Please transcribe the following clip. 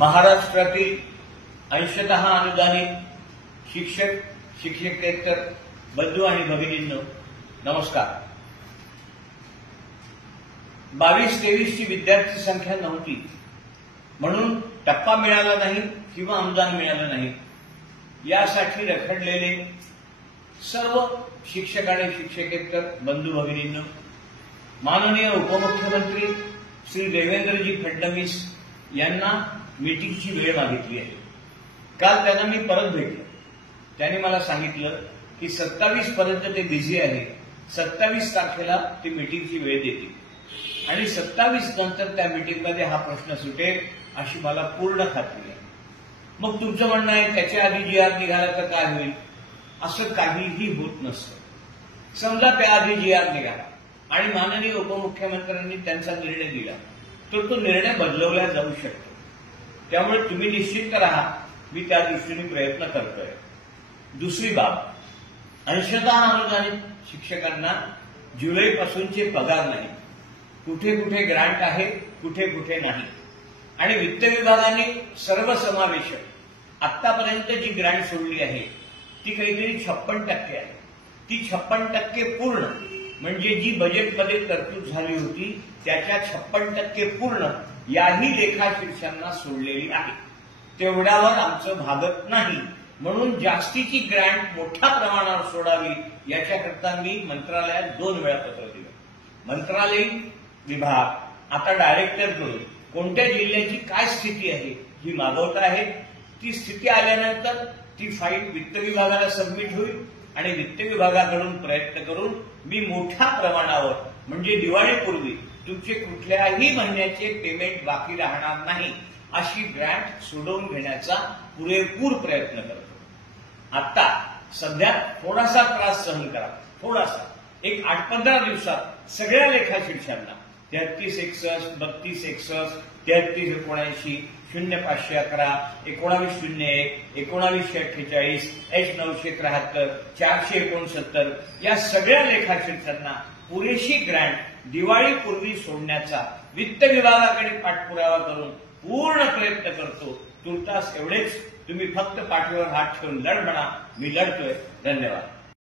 महाराष्ट्रातील अंशतः अनुदानित शिक्षक शिक्षकेतर बंधू आणि भगिनींनो नमस्कार। 22-23 ची विद्यार्थी संख्या नव्हती म्हणून टप्पा मिळाला नाही किंवा अनुदान मिळालं नाही यासाठी रखडलेले सर्व शिक्षक आणि शिक्षकेतर बंधू भगिनींनो, माननीय उपमुख्यमंत्री श्री देवेंद्रजी फडणवीस यांना मीटिंगची वेळ मागितली आहे। काल त्यांना मी परत भेटलो, त्यांनी मला सांगितलं की 27 पर्यंत ते बिझी आहे, 27 तारखेला ते मीटिंगची वेळ देतील आणि 27 नंतर त्या मीटिंगमध्ये हा प्रश्न सुटेल अशी मला पूर्ण खात्री आहे। मग तुमचं म्हणणं आहे त्याच्या आधी GR निघाला तर काय होईल? असं काहीही होत नसतं। समजा त्याआधी GR निघाला आणि माननीय उपमुख्यमंत्र्यांनी त्यांचा निर्णय दिला तर तो निर्णय बदलवला जाऊ शकतो। त्यामुळे तुम्ही निश्चित राहा, मी त्या दृष्टीने प्रयत्न करतोय। दुसरी बाब, अंशतः अनुदानित शिक्षकांना जुलैपासूनचे पगार नाही, कुठे कुठे ग्रांट आहे, कुठे कुठे नाही आणि वित्त विभागाने सर्वसमावेशक आतापर्यंत जी ग्रांट सोडली आहे ती काहीतरी 56% आहे। ती 56% पूर्ण म्हणजे जी बजेटमध्ये तरतूद झाली होती त्याच्या 56% पूर्ण याही लेखाशीर्षांना सोडलेली आहे। तेवढ्यावर आमचं भागत नाही म्हणून जास्तीची ग्रँट मोठ्या प्रमाणावर सोडावी याच्याकरता मी मंत्रालयात 2 वेळा पत्र दिलं। मंत्रालयीन विभाग आता डायरेक्टरकडून कोणत्या जिल्ह्याची काय स्थिती आहे ही मागवत आहे। ती स्थिती आल्यानंतर ती फाईल वित्त विभागाला सबमिट होईल आणि वित्त विभागाकडून प्रयत्न करून मी मोठ्या प्रमाणावर म्हणजे दिवाळीपूर्वी तुमचे कुठल्याही महिन्याचे पेमेंट बाकी राहणार नाही अशी ग्रँट सोडवून घेण्याचा पुरेपूर प्रयत्न करतो। आता सध्या थोडासा त्रास सहन करा, थोडासा एक 8-15 दिवसात सगळ्या लेखाशीर्षांना 3361, 3261, 3379, 0511, 1901, 1948, H973, 469 या सगळ्या लेखाशीर्षांना पुरेशी ग्रँट दिवाळीपूर्वी सोडण्याचा वित्त विभागाकडे पाठपुरावा करून पूर्ण प्रयत्न करतो। तुर्तास एवढेच, तुम्ही फक्त पाठीवर हात ठेवून लढ म्हणा, मी लढतोय। धन्यवाद।